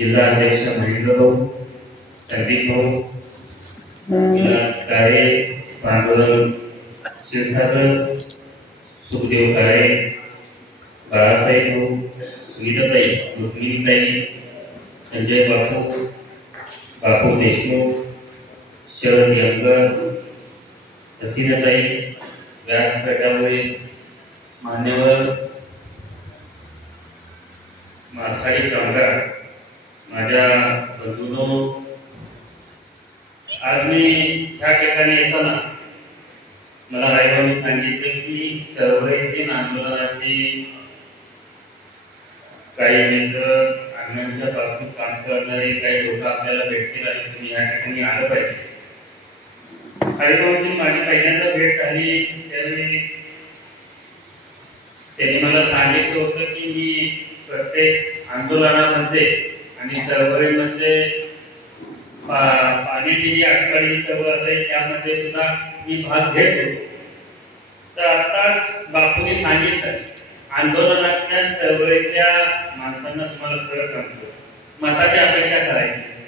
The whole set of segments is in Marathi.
जिल्हा अध्यक्ष महेंद्र भाऊ संदीप भाऊ विलास काळे पांडुरंग क्षीरसागर सुखदेव काळे बाळासाहेब भाऊ सुनीताताई रुक्मिणीताई संजय बापू बापू देशमुख शरद यंगर हसीनाताई व्यासपीठावरील मान्यवर माथाडी कामगार माझ्या बंधूनो आज मी ह्या ठिकाणी येताना मला रायबांनी सांगितलं की चळवळीतील आंदोलनाची काही मित्र अण्णांच्या पासून काम करणारे काही लोक आपल्याला भेटतील आणि तुम्ही या ठिकाणी आलं पाहिजे. हरिभाऊची माझी पहिल्यांदा भेट झाली त्यावेळी त्यांनी मला सांगितलं होतं की मी प्रत्येक आंदोलनामध्ये आणि चळवळीमध्ये म्हणजे, पा- पाण्याची जी अडकळी चळवळ असेल त्यामध्ये सुद्धा मी भाग घेतो. तर आताच बापूने सांगितलं आंदोलनातल्या चळवळीतल्या माणसांना तुम्हाला खरं सांगतो मताची अपेक्षा करायची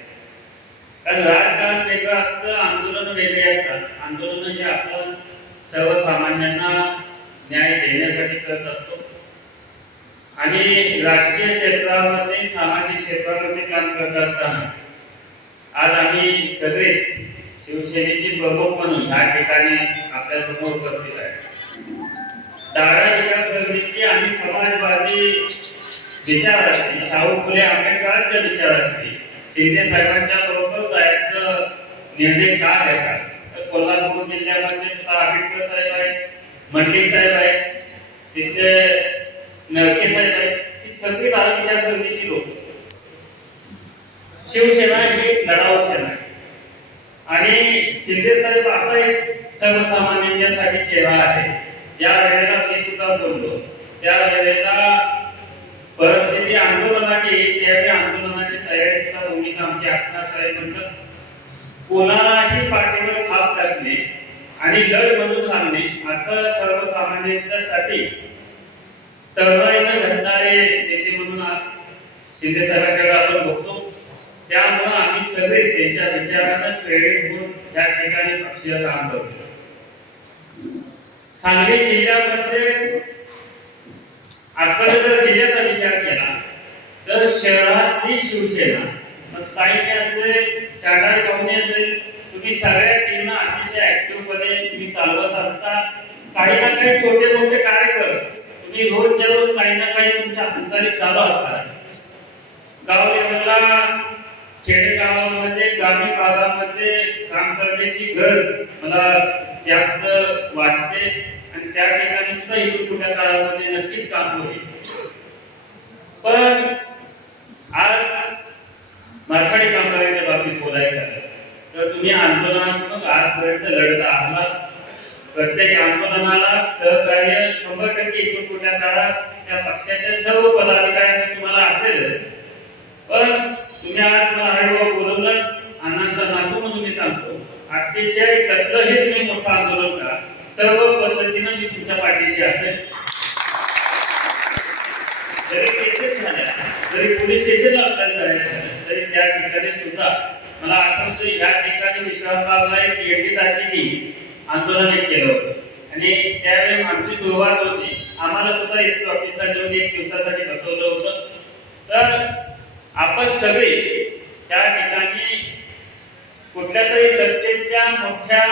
कारण राजकारण वेगळं असतं आंदोलन वेगळे असतात. आंदोलन हे आपण सर्वसामान्यांना न्याय देण्यासाठी करत असतो आणि राजकीय क्षेत्रामध्ये सामाजिक क्षेत्रामध्ये काम करत असताना आज आम्ही सगळेच शिवसेनेचे प्रमुख म्हणून या ठिकाणी आपल्यासमोर उपस्थित आहे. डाव्या विचारसरणीची आणि समाजवादी विचाराची शाहू फुले आंबेडकरांच्या असते शिंदे साहेबांच्या बरोबर जायचं निर्णय का घेतात? तर कोल्हापूर जिल्ह्यामध्ये सुद्धा आंबेडकर साहेब आहेत मंडळी साहेब आहेत तिथे नरके साहेब विचारसरणीची लोक. शिवसेना ही एक लढाऊ सेना आहे. आणि शिंदे साहेब असा एक सर्वसामान्यांच्यासाठी चेहरा आहे. ज्या वेळेला मी सुद्धा बोललो त्या वेळेला परिस्थिती आंदोलनाची त्यावेळी आंदोलनाची तयारी सुद्धा भूमिका आमची असणार साहेब म्हणतात. कोणालाही पाठीवर थाप टाकणे आणि लढ म्हणून सांगणे असं सर्वसामान्यांच्यासाठी तळमळीनं झटणारे नेते म्हणून शिंदे साहेबांकडे आपण बघतो. त्यामुळं आम्ही सगळेच त्यांच्या विचारानं प्रेरित होऊन त्या ठिकाणी पक्षीय काम करतो सांगली जिल्ह्यामध्ये आपण जर जिल्ह्याचा विचार केला तर शहरातली शिवसेना मग काही काही असेल चांडारी पाहुणे असेल तुम्ही सगळ्या टीमना अतिशय ऍक्टिव्हमध्ये तुम्ही चालवत असता. काही ना काही छोटे मोठे कार्यक्रम तुम्ही रोजच्या रोज काही ना काही तुमच्या हालचाली चालू असतात गाव लेवलला खेडेगावामध्ये ग्रामीण भागामध्ये काम करण्याची गरज मला जास्त वाटते आणि त्या ठिकाणी सुद्धा इकडे काळामध्ये नक्कीच काम होईल. पण आज मारखाडी कामगारांच्या बाबतीत बोलायचं तर तुम्ही आंदोलनात्मक आजपर्यंत लढत आहात. प्रत्येक आंदोलनाला सहकार्य शंभर टक्के एकूण कुठल्या काळात त्या पक्षाच्या सर्व पदाधिकाऱ्यांचं तुम्हाला असेलच. पण तुम्ही आज मला हळूहळू बोलवलं अण्णांचा नातू म्हणून मी सांगतो अतिशय कसलंही तुम्ही मोठं आंदोलन करा. सर्व पद्धतीनं मी तुमच्या पाठीशी असेल. जरी तेथेच झाल्या जरी पोलीस स्टेशनला आपल्याला जायचं तरी त्या ठिकाणी सुद्धा मला आठवतं या ठिकाणी विश्रामबागला एक एडी दाजीनी आंदोलन एक केलं होतं. आणि त्यावेळी आमची सुरुवात होती. आम्हाला सुद्धा इस्रो ऑफिसला नेऊन एक दिवसासाठी बसवलं होतं. तर आपण सगळे त्या ठिकाणी कुठल्या तरी सत्तेच्या मोठ्या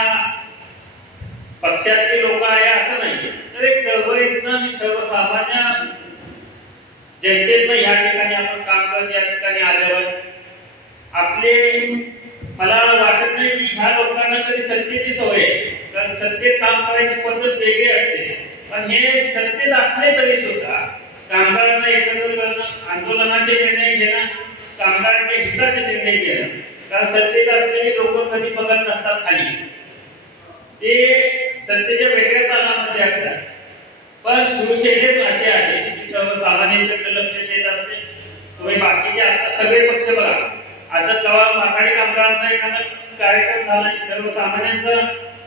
पक्षातले लोक आहे असं नाही. तर एक चळवळीतनं आणि सर्वसामान्य जनतेतनं या ठिकाणी आपण काम करत या ठिकाणी आल्यावर आपले मला वाटत ह्या लोकांना तरी सत्तेची सवय आहे. तर सत्तेत काम करायची पद्धत वेगळी असते. पण हे सत्तेत असले तरी सुद्धा कामगारांना एकत्र करणं आंदोलनाचे निर्णय घेणं कामगारांच्या हिताचे निर्णय घेणं कारण सत्तेत असलेली लोक कधी बघत नसतात खाली. ते सत्तेच्या वेगळ्या तालामध्ये असतात. पण शिवसेनेत असे आहे की सर्वसामान्यांच्याकडे लक्ष देत असते. तुम्ही बाकीचे आता सगळे पक्ष बघा. असं कवा माथाडी कामगारांचा एखादा कार्यक्रम झाला सर्वसामान्यांचा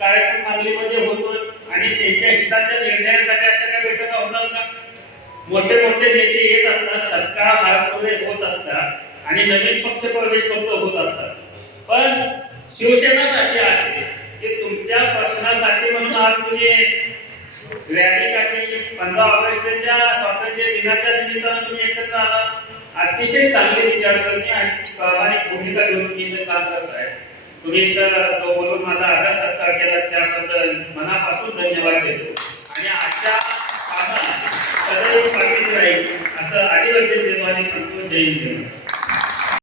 कार्यक्रम सांगलीमध्ये होतो आणि त्यांच्या हिताच्या निर्णयासाठी अशा काही बैठका होतात का? मोठे मोठे नेते येत असतात सत्ता हारपुरे होत असतात आणि नवीन पक्ष प्रवेश फक्त होत असतात. पण शिवसेनाच अशी आहे की तुमच्या प्रश्नासाठी म्हणून आज तुम्ही रॅली काढली. पंधरा ऑगस्टच्या स्वातंत्र्य दिनाच्या निमित्तानं तुम्ही एकत्र आला अतिशय चांगली विचारसरणी आणि प्रामाणिक भूमिका घेऊन तुम्ही करत आहे तुम्ही तर जो बोलून माझा आदर सत्कार केला त्या